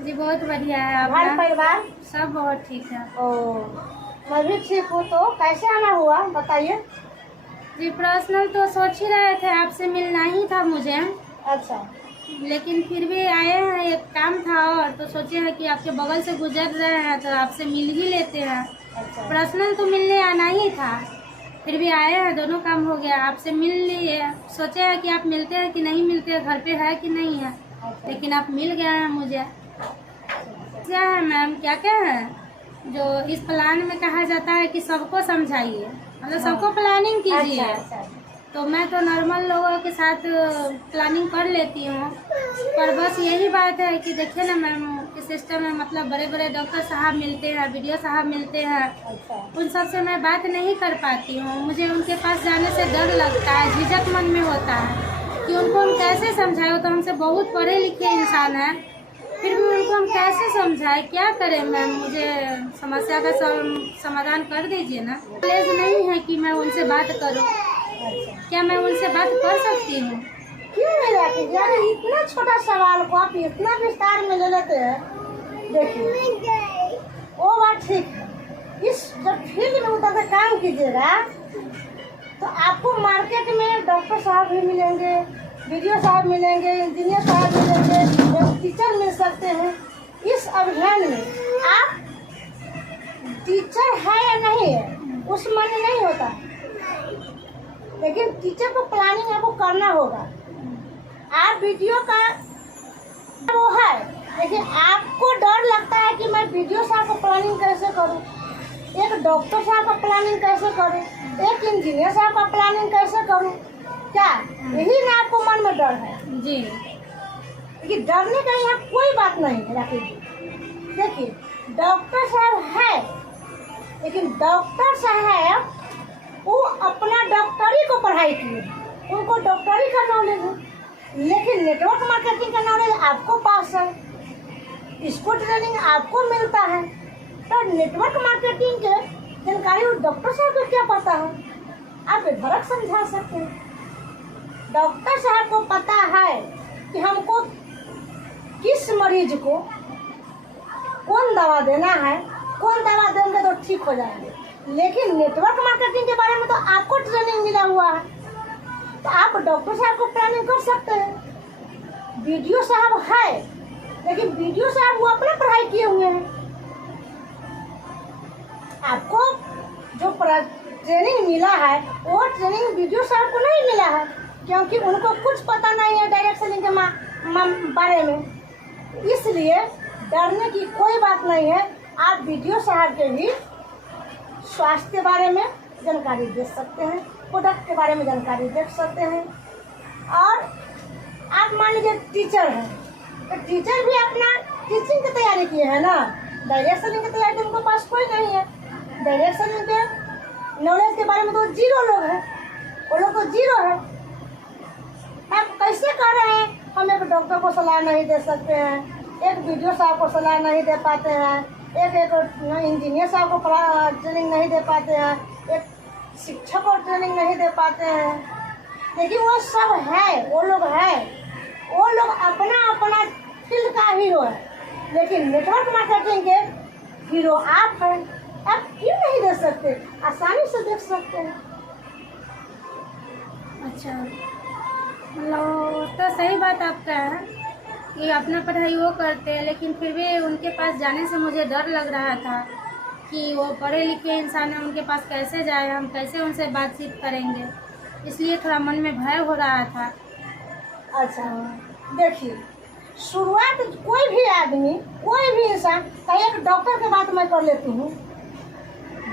जी बहुत बढ़िया है। घर अपना परिवार सब बहुत ठीक है। ओ, मैं भी ठीक हूँ। तो कैसे आना हुआ बताइए। जी पर्सनल तो सोच ही रहे थे, आपसे मिलना ही था मुझे, अच्छा लेकिन फिर भी आए हैं, एक काम था और तो सोचे हैं कि आपके बगल से गुजर रहे हैं तो आपसे मिल ही लेते हैं। अच्छा पर्सनल तो मिलने आना ही था, फिर भी आए हैं, दोनों काम हो गया। आपसे मिल लिए, सोचे हैं कि आप मिलते हैं कि नहीं मिलते हैं, घर पे है कि नहीं है, अच्छा लेकिन आप मिल गए हैं मुझे। क्या है मैम, क्या क्या है जो इस प्लान में कहा जाता है कि सबको समझाइए, मतलब हाँ। सबको प्लानिंग कीजिए। अच्छा तो मैं तो नॉर्मल लोगों के साथ प्लानिंग कर लेती हूँ, पर बस यही बात है कि देखिए ना मैम, इस सिस्टम में मतलब बड़े बड़े डॉक्टर साहब मिलते हैं, वीडियो साहब मिलते हैं, अच्छा उन सब से मैं बात नहीं कर पाती हूँ। मुझे उनके पास जाने से डर लगता है, झिझक मन में होता है कि उनको हम कैसे समझाएं। वो तो हमसे बहुत पढ़े लिखे इंसान है, फिर भी उनको हम कैसे समझाएं, क्या करें मैम। मुझे समस्या का समाधान कर दीजिए ना। कॉलेज नहीं है कि मैं उनसे बात करूं, अच्छा। क्या मैं उनसे बात कर सकती हूँ? क्यों नहीं आती यार, इतना छोटा सवाल को आप इतना विस्तार में ले लेते हैं। देखिए वो बात ठीक है, इस जब फील्ड में उतर के काम कीजिएगा तो आपको मार्केट में डॉक्टर साहब भी मिलेंगे, वीडियो साहब मिलेंगे, इंजीनियर साहब मिलेंगे, टीचर मिल सकते हैं। इस अभियान में आप टीचर है या नहीं है उस मायने नहीं होता, लेकिन टीचर को प्लानिंग आपको करना होगा। आप वीडियो का वो है, लेकिन आपको डर लगता है कि मैं वीडियो साहब को प्लानिंग कैसे करूं, एक डॉक्टर साहब का प्लानिंग कैसे करूं, एक इंजीनियर साहब का प्लानिंग कैसे करूं, क्या यही ना आपको मन में डर है? जी लेकिन डरने का यहाँ कोई बात नहीं है राकेश जी। देखिए डॉक्टर साहब है, लेकिन डॉक्टर साहब वो अपना डॉक्टरी को पढ़ाई किए, उनको डॉक्टरी का नॉलेज है, लेकिन नेटवर्क मार्केटिंग का नॉलेज आपको पास है, इसको ट्रेनिंग आपको मिलता है। तो नेटवर्क मार्केटिंग के जानकारी उस डॉक्टर साहब को क्या पता है, आप बेधड़क समझा सकते हैं। डॉक्टर साहब को पता है कि हमको किस मरीज को कौन दवा देना है, कौन दवा देंगे तो ठीक हो जाएंगे। लेकिन नेटवर्क मार्केटिंग के बारे में तो आपको ट्रेनिंग मिला हुआ है, तो आप डॉक्टर साहब को प्लानिंग कर सकते हैं। वीडियो साहब है, लेकिन वीडियो साहब वो अपना पढ़ाई किए हुए हैं, आपको जो ट्रेनिंग मिला है वो ट्रेनिंग वीडियो साहब को नहीं मिला है, क्योंकि उनको कुछ पता नहीं है डायरेक्ट सेलिंग के बारे में। इसलिए डरने की कोई बात नहीं है, आप वीडियो साहब के भी स्वास्थ्य के बारे में जानकारी दे सकते हैं, प्रोडक्ट के बारे में जानकारी दे सकते हैं। और आप मान लीजिए टीचर हैं, तो टीचर भी अपना टीचिंग की तैयारी किए हैं ना, डायरेक्ट सेलिंग की तैयारी तो उनके पास कोई नहीं है। डायरेक्ट सेलिंग के नॉलेज के बारे में तो जीरो लोग हैं, वो लोग तो जीरो है। आप कैसे कर रहे हैं, हम एक डॉक्टर को सलाह नहीं दे सकते हैं, एक वीडियो साहब को सलाह नहीं दे पाते हैं, एक इंजीनियर साहब को ट्रेनिंग नहीं दे पाते हैं, एक शिक्षक को ट्रेनिंग नहीं दे पाते हैं। लेकिन वो सब है, वो लोग अपना अपना फील्ड का हीरो है, लेकिन नेटवर्क मार्केटिंग के हीरो आप हैं। आप क्यों नहीं दे सकते, आसानी से देख सकते हैं। अच्छा, मतलब तो सही बात आपका है कि अपना पढ़ाई वो करते हैं, लेकिन फिर भी उनके पास जाने से मुझे डर लग रहा था कि वो पढ़े लिखे इंसान है, उनके पास कैसे जाए, हम कैसे उनसे बातचीत करेंगे, इसलिए थोड़ा मन में भय हो रहा था। अच्छा देखिए, शुरुआत कोई भी आदमी, कोई भी इंसान, एक डॉक्टर की बात मैं कर लेती हूँ।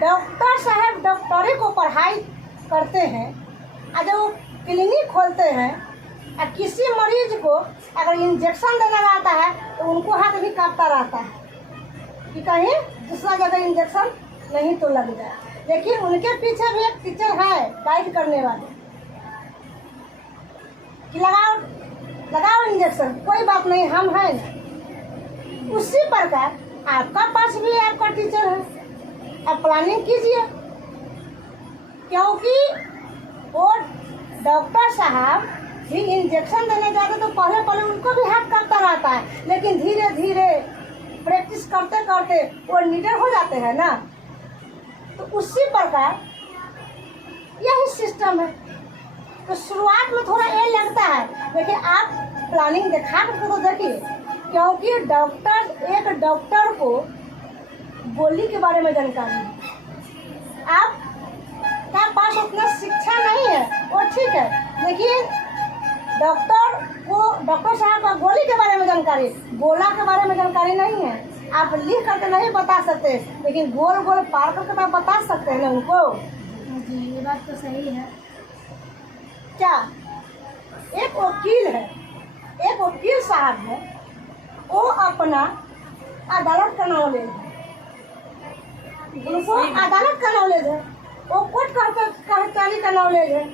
डॉक्टर साहब डॉक्टरी को पढ़ाई करते हैं, और जब वो क्लिनिक खोलते हैं और किसी मरीज को अगर इंजेक्शन देना रहता है तो उनको हाथ भी कांपता रहता है कि कहीं दूसरा जगह इंजेक्शन नहीं तो लग जाए। लेकिन उनके पीछे भी एक टीचर है गाइड करने वाले कि लगाओ इंजेक्शन, कोई बात नहीं, हम हैं ना। उसी प्रकार आपका पास भी आपका टीचर है, आप प्लानिंग कीजिए, क्योंकि वो डॉक्टर साहब भी इंजेक्शन देने जाते तो पहले उनको भी हाथ कांपता रहता है, लेकिन धीरे धीरे प्रैक्टिस करते करते वो लीडर हो जाते हैं ना, तो उसी प्रकार यही सिस्टम है। तो शुरुआत में थोड़ा ये लगता है, लेकिन आप प्लानिंग दिखा करके तो देखिए, क्योंकि एक डॉक्टर को गोली के बारे में जानकारी है, आप का पास उतना शिक्षा नहीं है वो ठीक है, लेकिन डॉक्टर साहब का गोली के बारे में जानकारी, गोला के बारे में जानकारी नहीं है। आप लिख करके नहीं बता सकते, लेकिन गोल गोल पार करके तो आप बता सकते हैं ना उनको। जी ये बात तो सही है। क्या एक वकील है, एक वकील साहब है, वो अपना अदालत का नॉलेज है, उनको अदालत का नॉलेज है, वो कोर्ट कचहरी का नॉलेज है।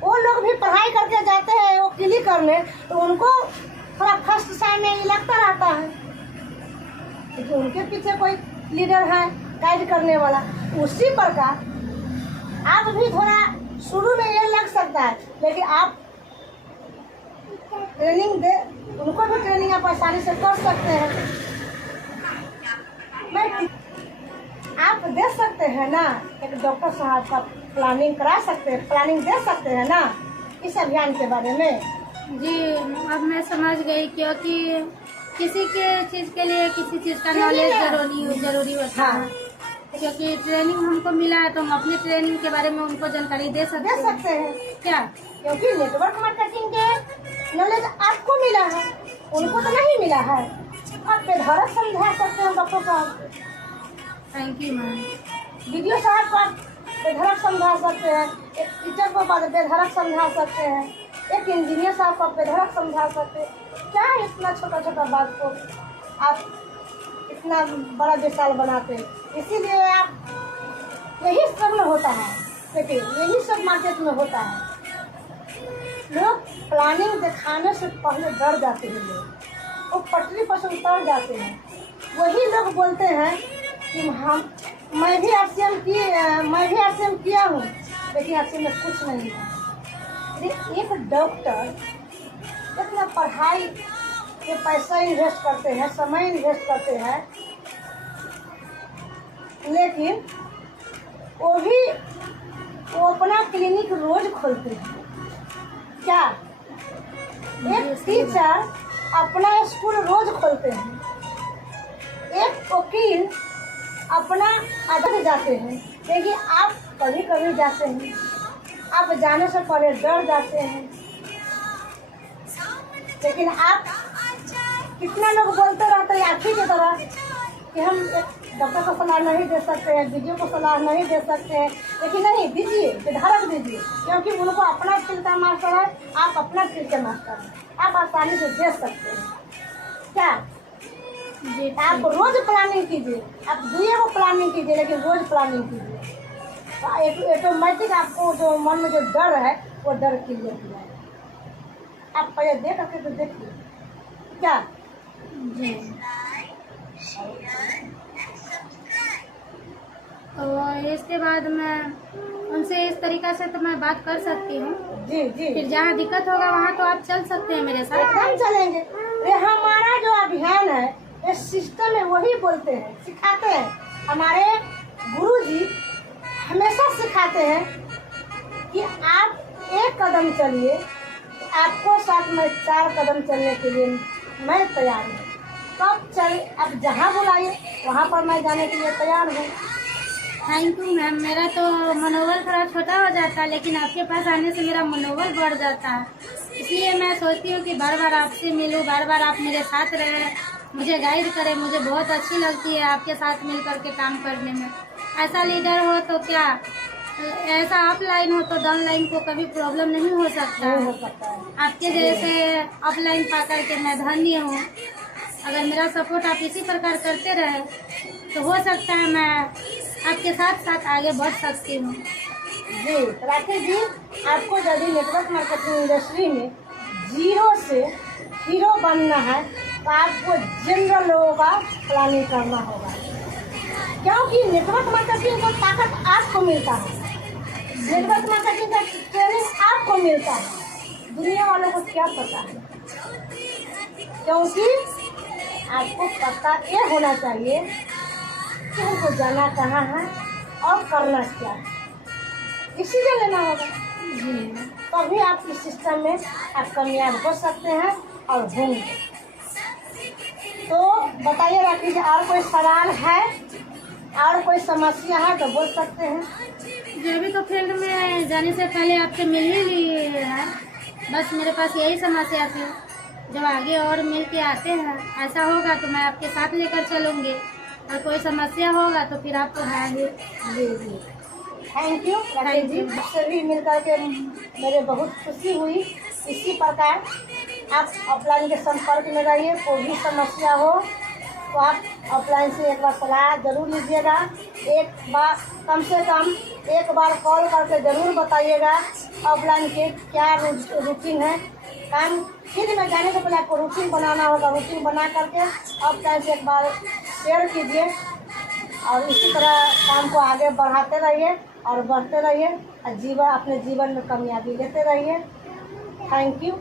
वो लोग भी पढ़ाई करके जाते हैं वकीली करने, तो उनको थोड़ा फर्स्ट टाइम में ये लगता रहता है, क्योंकि उनके पीछे कोई लीडर है गाइड करने वाला। उसी प्रकार आप भी थोड़ा शुरू में ये लग सकता है, लेकिन आप ट्रेनिंग दे, उनको भी ट्रेनिंग आप आसानी से कर सकते हैं। आप दे सकते हैं ना, एक डॉक्टर साहब का प्लानिंग करा सकते हैं, प्लानिंग दे सकते हैं ना इस अभियान के बारे में। जी अब मैं समझ गई, क्योंकि किसी के चीज़ के लिए किसी चीज़ का नॉलेज जरूरी होता है, क्योंकि ट्रेनिंग हमको मिला है तो हम अपनी ट्रेनिंग के बारे में उनको जानकारी दे सकते हैं क्या, क्योंकि नेटवर्क मार्केटिंग के नॉलेज आपको मिला है, उनको तो नहीं मिला है। आप बेधड़क समझा सकते हैं डॉक्टर साहब। Thank you ma'am. वीडियो साहब का बेधड़क समझा सकते हैं, एक टीचर को बेधड़क समझा सकते हैं, एक इंजीनियर साहब को बेधड़क समझा सकते हैं। क्या इतना छोटा छोटा बात को आप इतना बड़ा विशाल बनाते हैं? इसीलिए आप यही सब में होता है, देखिए यही सब मार्केट में होता है। लोग प्लानिंग दिखाने से पहले डर जाते हैं, लोग वो पटरी पर से उतर जाते हैं। वही लोग बोलते हैं कि मैं भी आरसीएम किया हूँ, लेकिन आरसीएम में कुछ नहीं है। एक डॉक्टर इतना पढ़ाई के पैसा इन्वेस्ट करते हैं, समय इन्वेस्ट करते हैं, लेकिन वो अपना क्लिनिक रोज खोलते हैं। क्या एक टीचर अपना स्कूल रोज खोलते हैं, एक वकील अपना अदालत जाते हैं, लेकिन आप कभी कभी जाते हैं, आप जाने से पहले डर जाते हैं। लेकिन आप कितना लोग बोलते रहते हैं आप ही की तरह कि हम डॉक्टर को सलाह नहीं दे सकते हैं, वीडियो को सलाह नहीं दे सकते हैं, लेकिन नहीं दीजिए, बेधड़क दीजिए, क्योंकि उनको अपना फील्ड का मास्टर है, आप अपना फील्ड के मास्टर हैं, आप आसानी से दे सकते हैं। क्या जी आप रोज प्लानिंग कीजिए, आप दुनिया को प्लानिंग कीजिए, लेकिन रोज प्लानिंग कीजिए। ऑटोमेटिक आपको जो मन में जो डर है वो डर क्लियर हो जाएगा। आप पहले देख करके तो देखिए। क्या जी तो इसके बाद मैं उनसे इस तरीक़ा से तो मैं बात कर सकती हूँ। जी जी, फिर जहाँ दिक्कत होगा वहाँ तो आप चल सकते हैं मेरे साथ। एकदम चलेंगे। ये हमारा जो अभियान है, ये सिस्टम है, वही बोलते हैं, सिखाते हैं। हमारे गुरुजी हमेशा सिखाते हैं कि आप एक कदम चलिए, आपको साथ में 4 कदम चलने के लिए मैं तैयार हूँ। कब चले, आप जहाँ बुलाइए वहाँ पर मैं जाने के लिए तैयार हूँ। Thank you ma'am. मेरा तो मनोबल थोड़ा छोटा हो जाता है, लेकिन आपके पास आने से मेरा मनोबल बढ़ जाता है। इसलिए मैं सोचती हूँ कि बार बार आपसे मिलूँ, बार बार आप मेरे साथ रहें, मुझे गाइड करें। मुझे बहुत अच्छी लगती है आपके साथ मिल करके काम करने में। ऐसा लीडर हो तो क्या, ऐसा अपलाइन हो तो डाउनलाइन को कभी प्रॉब्लम नहीं हो सकता नहीं हो है। सकता है। आपके जैसे अपलाइन पा करके मैं धन्य हूँ। अगर मेरा सपोर्ट आप इसी प्रकार करते रहे तो हो सकता है मैं आपके साथ साथ आगे बढ़ सकती हूँ। जी राकेश जी, आपको यदि नेटवर्क मार्केटिंग इंडस्ट्री में 0 से हीरो बनना है तो आपको जनरल लोगों का प्लानिंग करना होगा, क्योंकि नेटवर्क मार्केटिंग का ताकत आपको मिलता है, नेटवर्क मार्केटिंग का ट्रेनिंग आपको मिलता है। दुनिया वालों को क्या पता है, क्योंकि आपको पता ये होना चाहिए कि हमको जाना कहाँ है और करना क्या है, डिसीजन लेना होगा। तभी आप इस सिस्टम में आप कामयाब हो सकते हैं और होंगे। तो बताइएगा कि और कोई सवाल है और कोई समस्या है तो बोल सकते हैं। जो भी तो फील्ड में जाने से पहले आपसे मिल ही ली है, बस मेरे पास यही समस्या थी। जब आगे और मिल के आते हैं, ऐसा होगा तो मैं आपके साथ लेकर चलूँगी, और कोई समस्या होगा तो फिर आपको है ही। जी जी, थैंक यू राकेश जी, आपसे भी मिल करके मेरे बहुत खुशी हुई। इसी प्रकार आप ऑफलाइन के संपर्क में रहिए। कोई भी समस्या हो तो आप ऑफलाइन से एक बार सलाह जरूर लीजिएगा। एक बार कम से कम एक बार कॉल करके ज़रूर बताइएगा ऑफलाइन के क्या रूटीन है। काम फील्ड में जाने से पहले आपको रूटीन बनाना होगा। रूटीन बना करके ऑफलाइन से एक बार शेयर कीजिए और इसी तरह काम को आगे बढ़ाते रहिए और बढ़ते रहिए और अपने जीवन में कामयाबी लेते रहिए। Thank you.